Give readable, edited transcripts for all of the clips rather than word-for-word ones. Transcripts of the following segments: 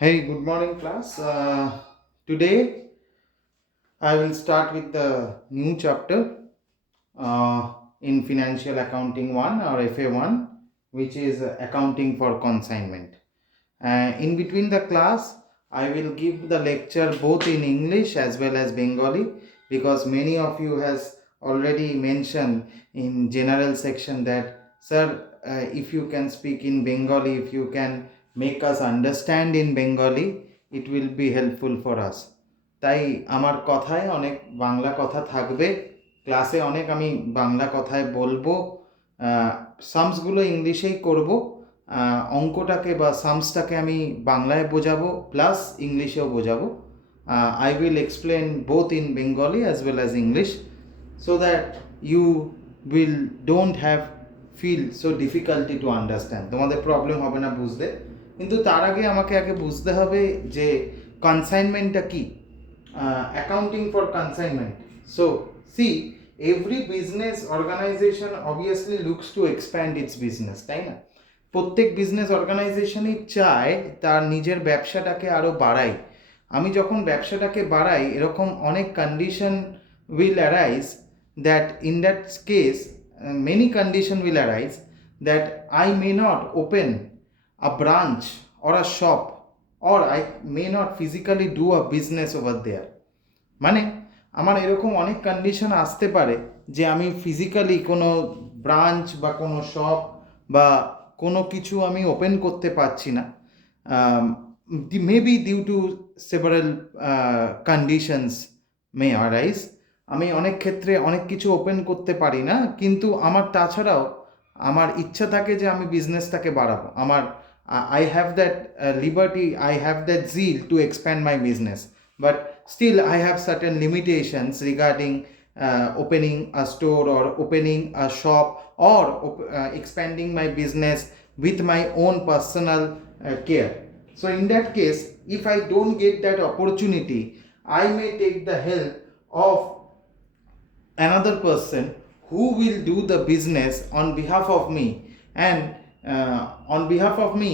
Hey, good morning, class. Today I will start with the new chapter in Financial Accounting 1 or FA1, which is Accounting for Consignment. In between the class, I will give the lecture both in English as well as Bengali because many of you has already mentioned in general section that sir, if you can speak in Bengali, if you can make us understand in Bengali, it will be helpful for us. তাই আমার কথায় অনেক বাংলা কথা থাকবে, ক্লাসে অনেক আমি বাংলা কথায় বলবো, সামসগুলো ইংলিশেই করব, অঙ্কটাকে বা সামসটাকে আমি বাংলায় বোঝাবো প্লাস ইংলিশেও বোঝাবো। I will explain both in Bengali as well as English so that you will don't have feel so difficulty to understand, তোমাদের প্রবলেম হবে না বুঝতে। কিন্তু তার আগে আমাকে আগে বুঝতে হবে যে কনসাইনমেন্টটা কি, accounting for consignment. So see, every business organisation obviously looks to expand its business, তাই না? প্রত্যেক বিজনেস অর্গানাইজেশনই চায় তার নিজের ব্যবসাটাকে আরও বাড়াই। আমি যখন ব্যবসাটাকে বাড়াই, এরকম অনেক condition will arise that in that case many condition will arise that I may not open a branch or a shop or I may not physically do a business over there. মানে আমার এরকম অনেক কন্ডিশন আসতে পারে যে আমি ফিজিক্যালি কোনো ব্রাঞ্চ বা কোনো শপ বা কোনো কিছু আমি ওপেন করতে পারছি না, maybe due to several conditions may arise. আমি অনেক ক্ষেত্রে অনেক কিছু ওপেন করতে পারি না, কিন্তু আমার তাছাড়াও আমার ইচ্ছা থাকে যে আমি বিজনেসটাকে বাড়াবো। আমার I have that liberty, I have that zeal to expand my business, but still I have certain limitations regarding opening a store or opening a shop or expanding my business with my own personal care. So in that case, if I don't get that opportunity, I may take the help of another person who will do the business on behalf of me, and on behalf of me,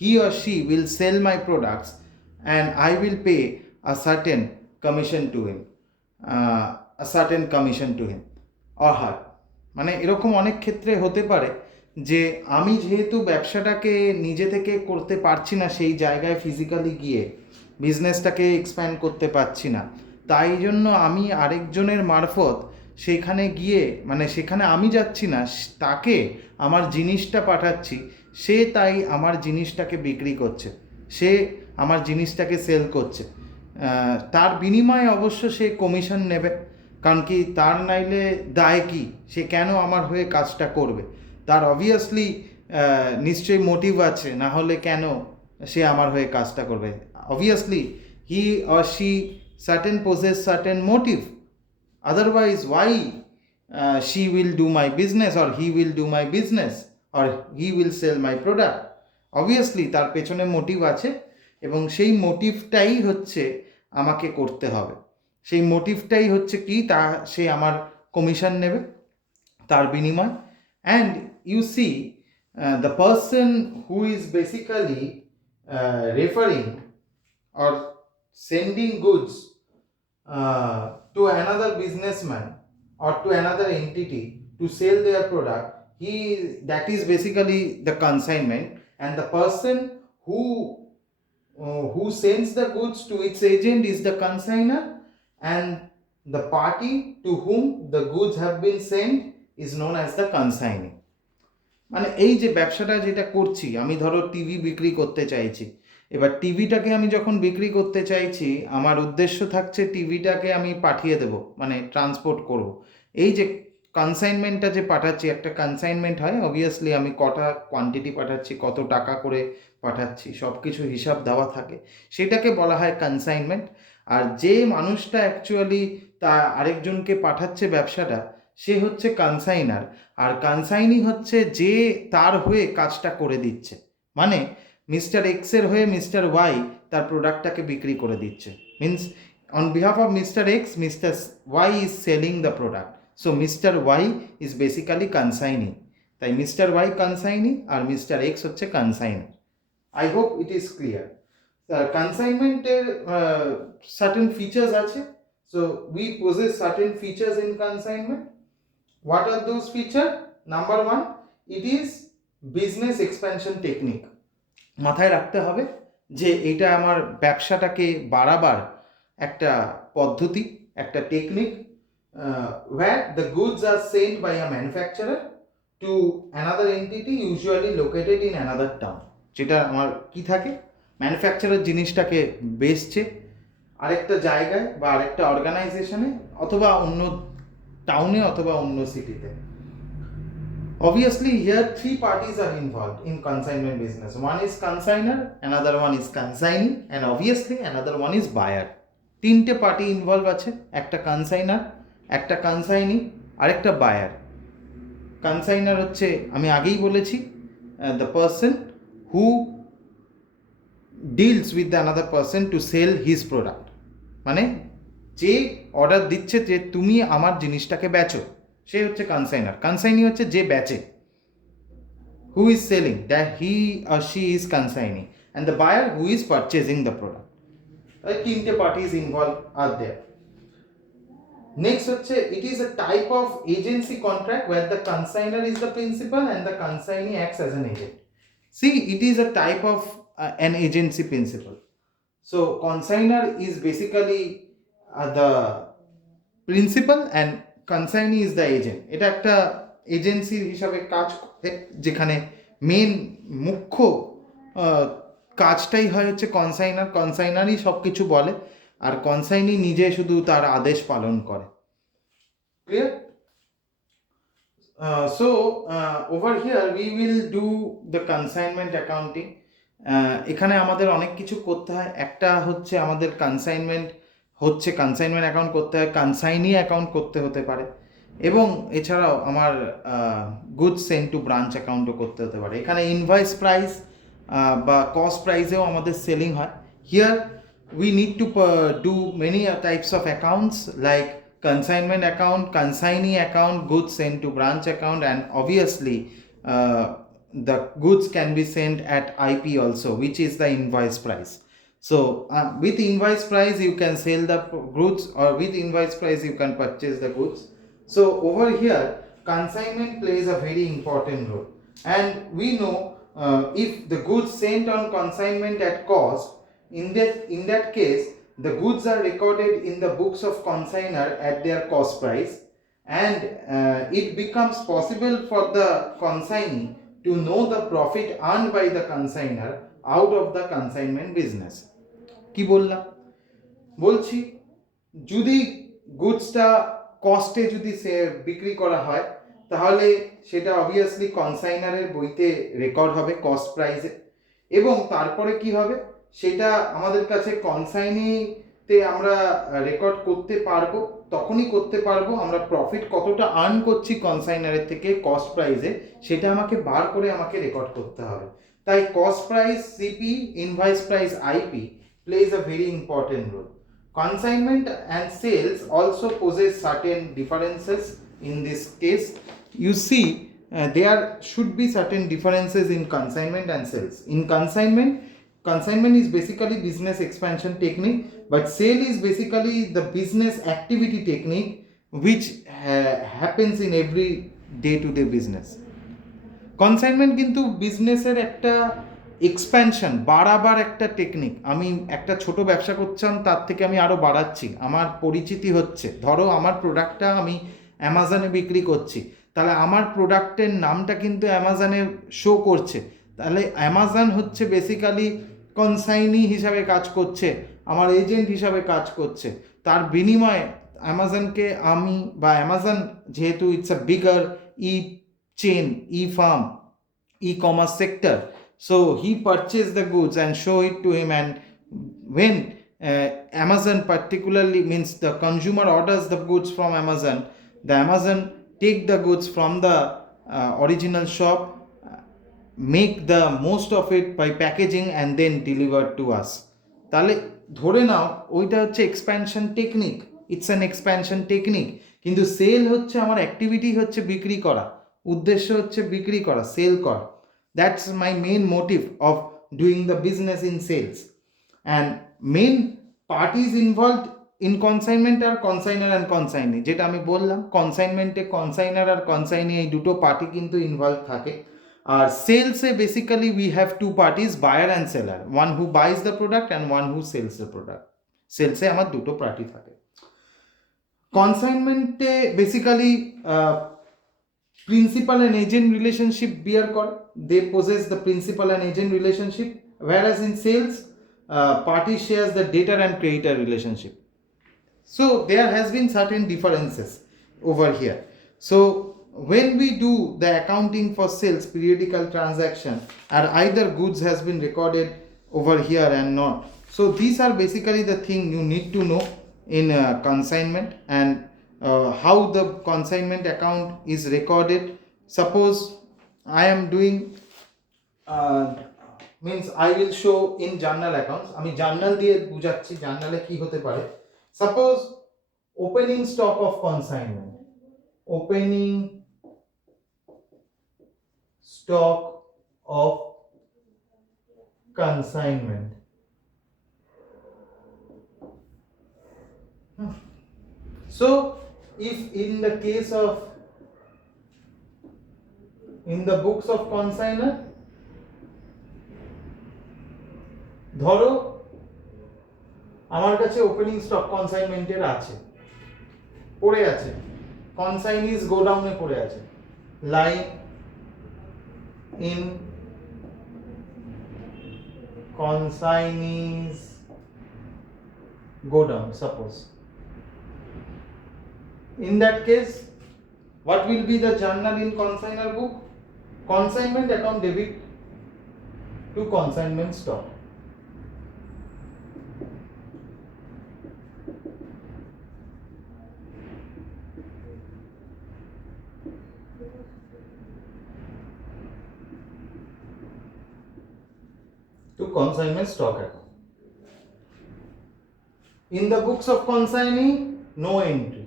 he or she will sell my products and I will pay a certain commission to him, a certain commission to him or her. মানে এরকম অনেক ক্ষেত্রে হতে পারে যে আমি যেহেতু ব্যবসাটাকে নিজে থেকে করতে পারছি না, সেই জায়গায় ফিজিক্যালি গিয়ে বিজনেসটাকে এক্সপ্যান্ড করতে পারছি না, তাই জন্য আমি আরেকজনের মারফত সেখানে গিয়ে, মানে সেখানে আমি যাচ্ছি না, তাকে আমার জিনিসটা পাঠাচ্ছি, সে তাই আমার জিনিসটাকে বিক্রি করছে, সে আমার জিনিসটাকে সেল করছে। তার বিনিময়ে অবশ্য সে কমিশন নেবে, কারণ কি তার নাইলে দায় কি, সে কেন আমার হয়ে কাজটা করবে? তার অবভিয়াসলি নিশ্চয়ই মোটিভ আছে, না হলে কেন সে আমার হয়ে কাজটা করবে? Obviously he or she certain possess certain motive, otherwise why she will do my business or he will do my business or he will sell my product? Obviously তার পেছনে মোটিভ আছে এবং সেই মোটিভটাই হচ্ছে আমাকে করতে হবে। সেই মোটিভটাই হচ্ছে কি, তা সে আমার কমিশন নেবে তার বিনিময়। And you see, the person who is basically referring or sending goods to another businessman or to another entity to sell their product, that is basically the consignment, and the person who sends the goods to its agent is the consigner, and the party to whom the goods have been sent is known as the consignee. মানে এই যে ব্যবসাটা যেটা করছি, আমি ধরো টিভি বিক্রি করতে চাইছি, এবার টিভিটাকে আমি যখন বিক্রি করতে চাইছি, আমার উদ্দেশ্য থাকছে টিভিটাকে আমি পাঠিয়ে দেব, মানে ট্রান্সপোর্ট করব। এই যে কনসাইনমেন্টটা যে পাঠাচ্ছি, একটা কনসাইনমেন্ট হয়, অবভিয়াসলি আমি কটা কোয়ান্টিটি পাঠাচ্ছি, কত টাকা করে পাঠাচ্ছি, সব কিছু হিসাব দেওয়া থাকে, সেটাকে বলা হয় কনসাইনমেন্ট। আর যে মানুষটা অ্যাকচুয়ালি তা আরেকজনকে পাঠাচ্ছে ব্যবসাটা, সে হচ্ছে কনসাইনার। আর কনসাইনি হচ্ছে যে তার হয়ে কাজটা করে দিচ্ছে, মানে মিস্টার এক্সের হয়ে মিস্টার ওয়াই তার প্রোডাক্টটাকে বিক্রি করে দিচ্ছে। Means on behalf of mister X, mister Y is selling the product, so mister Y is basically consignee. তাই মিস্টার ওয়াই কনসাইনি আর মিস্টার এক্স হচ্ছে consignor. I hope it is clear. Consignment certain features আছে, so we possess certain features in consignment. What are those features? Number one, it is business expansion technique. মাথায় রাখতে হবে যে এটা আমার ব্যবসাটাকে বাড়াবার একটা পদ্ধতি, একটা technique, where the goods are sent by a manufacturer to another entity usually located in another town. যেটা আমার কি থাকে, ম্যানুফ্যাকচারার জিনিসটাকে বেচছে আরেকটা জায়গায় বা আরেকটা অর্গানাইজেশনে অথবা অন্য টাউনে অথবা অন্য সিটিতে। Obviously, here three parties are involved in consignment business. One is consigner, another one is consignee, and obviously another one is buyer. তিনটে পার্টি ইনভলভ আছে, একটা কনসাইনার, একটা কনসাইনি, আরেকটা বায়ার। কনসাইনার হচ্ছে আমি আগেই বলেছি, the person who deals with the another person to sell his product, মানে যে অর্ডার দিচ্ছে যে তুমি আমার জিনিসটাকে বেচো, সে হচ্ছে কনসাইনার। কনসাইনি হচ্ছে যে বেচে, who is selling, that he or she is consignee, and the buyer who is purchasing the product. তিনটে parties involved are there. Next হচ্ছে, it is a type of agency contract where the consignor is the principal and the consignee acts as an agent. See, it is a type of an agency principle. So consignor is basically the principal and consignee is the agent. এটা একটা এজেন্সি হিসাবে কাজ করে, যেখানে মেন মুখ্য কাজটাই হয় হচ্ছে কনসাইনারই সব কিছু বলে, আর কনসাইনি নিজে শুধু তার আদেশ পালন করে। Clear? So over here we will do the consignment accounting. এখানে আমাদের অনেক কিছু করতে হয়। একটা হচ্ছে আমাদের কনসাইনমেন্ট অ্যাকাউন্ট করতে হয়, কনসাইনি অ্যাকাউন্ট করতে হতে পারে, এবং এছাড়াও আমার গুডস সেন্ট টু ব্রাঞ্চ অ্যাকাউন্টও করতে হতে পারে। এখানে ইনভয়েস প্রাইস বা কস্ট প্রাইসেও আমাদের সেলিং হয়। Here we need to do many types of accounts like consignment account, consignee account, goods sent to branch account, and obviously the goods can be sent at IP also, which is the invoice price. So with invoice price you can sell the goods, or with invoice price you can purchase the goods. So over here consignment plays a very important role, and we know if the goods sent on consignment at cost, in that case the goods are recorded in the books of consignor at their cost price, and it becomes possible for the consignee to know the profit earned by the consignor out of the consignment business. কি বললাম? বলছি, যদি গুডসটা কস্টে যদি সে বিক্রি করা হয়, তাহলে সেটা অবভিয়াসলি কনসাইনারের বইতে রেকর্ড হবে কস্ট প্রাইসে, এবং তারপরে কি হবে সেটা আমাদের কাছে কনসাইনিতে আমরা রেকর্ড করতে পারবো। তখনই করতে পারবো আমরা প্রফিট কতটা আর্ন করছি কনসাইনারের থেকে কস্ট প্রাইসে, সেটা আমাকে বার করে আমাকে রেকর্ড করতে হবে। তাই cost price CP, invoice price IP plays a very important role. Consignment and sales also possess certain differences in this case. You see, there should be certain differences in consignment and sales. In consignment is basically business expansion technique, but sale is basically the business activity technique which happens in every day-to-day business. Consignment কিন্তু বিজনেসের একটা এক্সপ্যানশন, বাড়াবার একটা টেকনিক। আমি একটা ছোট ব্যবসা করছিলাম, তার থেকে আমি আরও বাড়াচ্ছি, আমার পরিচিতি হচ্ছে। ধরো আমার প্রোডাক্টটা আমি অ্যামাজনে বিক্রি করছি, তাহলে আমার প্রোডাক্টের নামটা কিন্তু অ্যামাজনে শো করছে, তাহলে অ্যামাজন হচ্ছে বেসিক্যালি কনসাইনি হিসাবে কাজ করছে, আমার এজেন্ট হিসাবে কাজ করছে। তার বিনিময়ে অ্যামাজনকে আমি, বা অ্যামাজন যেহেতু it's a bigger chain, farm, commerce sector, so he purchased the goods and show it to him, and when Amazon particularly means the consumer orders the goods from Amazon, the Amazon take the goods from the original shop, make the most of it by packaging and then deliver to us. তাহলে ধরে নাও ওইটা হচ্ছে expansion technique, it's an expansion technique. কিন্তু সেল হচ্ছে আমার অ্যাক্টিভিটি হচ্ছে বিক্রি করা, উদ্দেশ্য হচ্ছে বিক্রি করা, সেল করা। That's my main motive of doing the business in sales. And main parties involved in consignment are consigner and consignee, যেটা আমি বললাম কনসাইনমেন্টে কনসাইনার আর কনসাইনি এই দুটো পার্টি কিন্তু ইনভলভ থাকে। আর সেলসে basically we have two parties, buyer and seller, one who buys the product and one who sells the product. সেলসে আমার দুটো পার্টি থাকে। কনসাইনমেন্টে basically principal and agent relationship bear করে, they possess the principal and agent relationship, whereas in sales party shares the debtor and creditor relationship. So there has been certain differences over here. So when we do the accounting for sales periodical transaction, or either goods has been recorded over here and not, so these are basically the thing you need to know in consignment, and how the consignment account is recorded. Suppose I am doing means I will show in journal accounts, আমি জার্নাল দিয়ে বুঝাচ্ছি জার্নালে কি হতে পারে। Suppose opening stock of consignment, opening stock of consignment. So if in the case of in the books of consignor, ধরো আমার কাছে ওপেনিং স্টক কনসাইনমেন্টের আছে, পড়ে আছে, কনসাইনিজ গোডাউনে পড়ে আছে, line in consignees godown, suppose. In that case, what will be the journal in consignor book? Consignment account debit to consignment stock. To consignment stock account. In the books of consignee, no entry.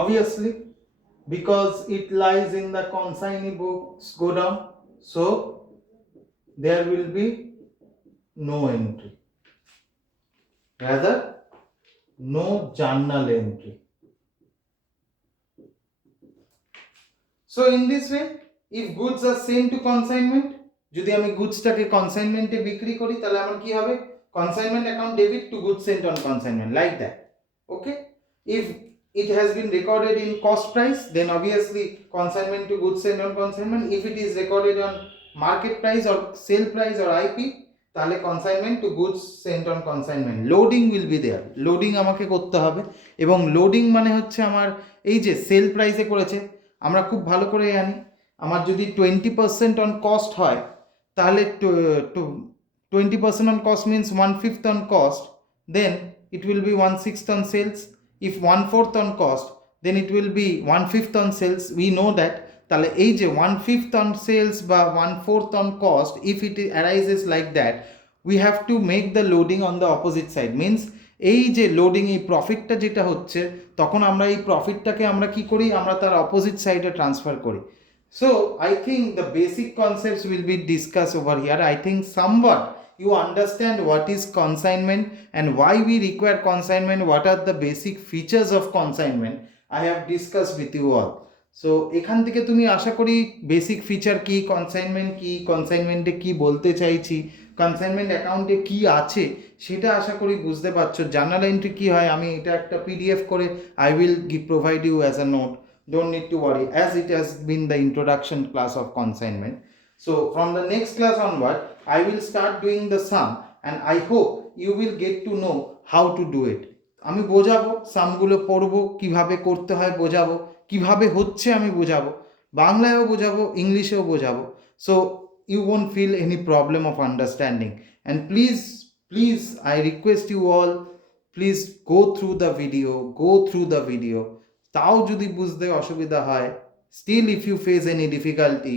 Obviously, because it lies in the consignee books godown, so there will be no entry. Rather, no journal entry. So in this way, if goods are sent to consignment, যদি আমি গুডসটাকে কনসাইনমেন্টে বিক্রি করি তাহলে আমার কি হবে, consignment account debit to goods sent on consignment, like that. Okay, if it has been recorded in cost price, then obviously consignment to goods sent on consignment. If it is recorded on market price or sale price or IP, তাহলে consignment to goods sent on consignment. Loading will be there, loading আমাকে করতে হবে, এবং লোডিং মানে হচ্ছে আমার এই যে সেল প্রাইসে করেছে, আমরা খুব ভালো করে জানি আমার যদি 20% অন কস্ট হয় তাহলে 20% on cost means 1/5 on cost, then it will be 1/6 on sales. If 1/4 on cost, then it will be 1/5 on sales. We know that. তাহলে এই যে 1/5 on sales বা 1/4 on cost, if it arises like that, we have to make the loading on the opposite side. Means এই যে লোডিং, এই প্রফিটটা যেটা হচ্ছে, তখন আমরা এই প্রফিটটাকে আমরা কি করি, আমরা তার অপোজিট সাইডে ট্রান্সফার করি। So I think the basic concepts will be discussed over here. I think somewhat you understand what is consignment and why we require consignment, what are the basic features of consignment. I have discussed with you all. So এখান থেকে তুমি আশা করি basic feature কি, কনসাইনমেন্ট কি, কনসাইনমেন্টে কি বলতে চাইছি, কনসাইনমেন্ট অ্যাকাউন্টে কি আছে সেটা আশা করি বুঝতে পারছো। জার্নাল এন্ট্রি কি হয় আমি এটা একটা PDF করে I will provide you as a note. Don't need to worry, as it has been the introduction class of consignment. So from the next class onward, I will start doing the sum, and I hope you will get to know how to do it. আমি বোঝাবো, সামগুলো পড়বো, কিভাবে করতে হয় বোঝাবো, কিভাবে হচ্ছে আমি বোঝাবো, বাংলায়ও বোঝাবো, ইংলিশেও বোঝাবো, so you won't feel any problem of understanding. And please I request you all, please go through the video. তাও যদি বুঝতে অসুবিধা হয়, still if you face any difficulty,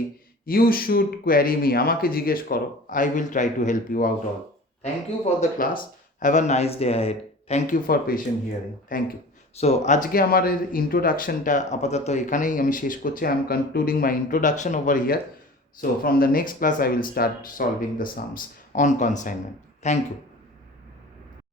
you should query me, আমাকে জিজ্ঞেস করো, I will try to help you out all. Thank you for the class, have a nice day ahead. Thank you for patient hearing. Thank you. So আজকে আমার ইন্ট্রোডাকশনটা আপাতত এখানেই আমি শেষ করছি. I am concluding my introduction over here. So from the next class I will start solving the sums on consignment. Thank you.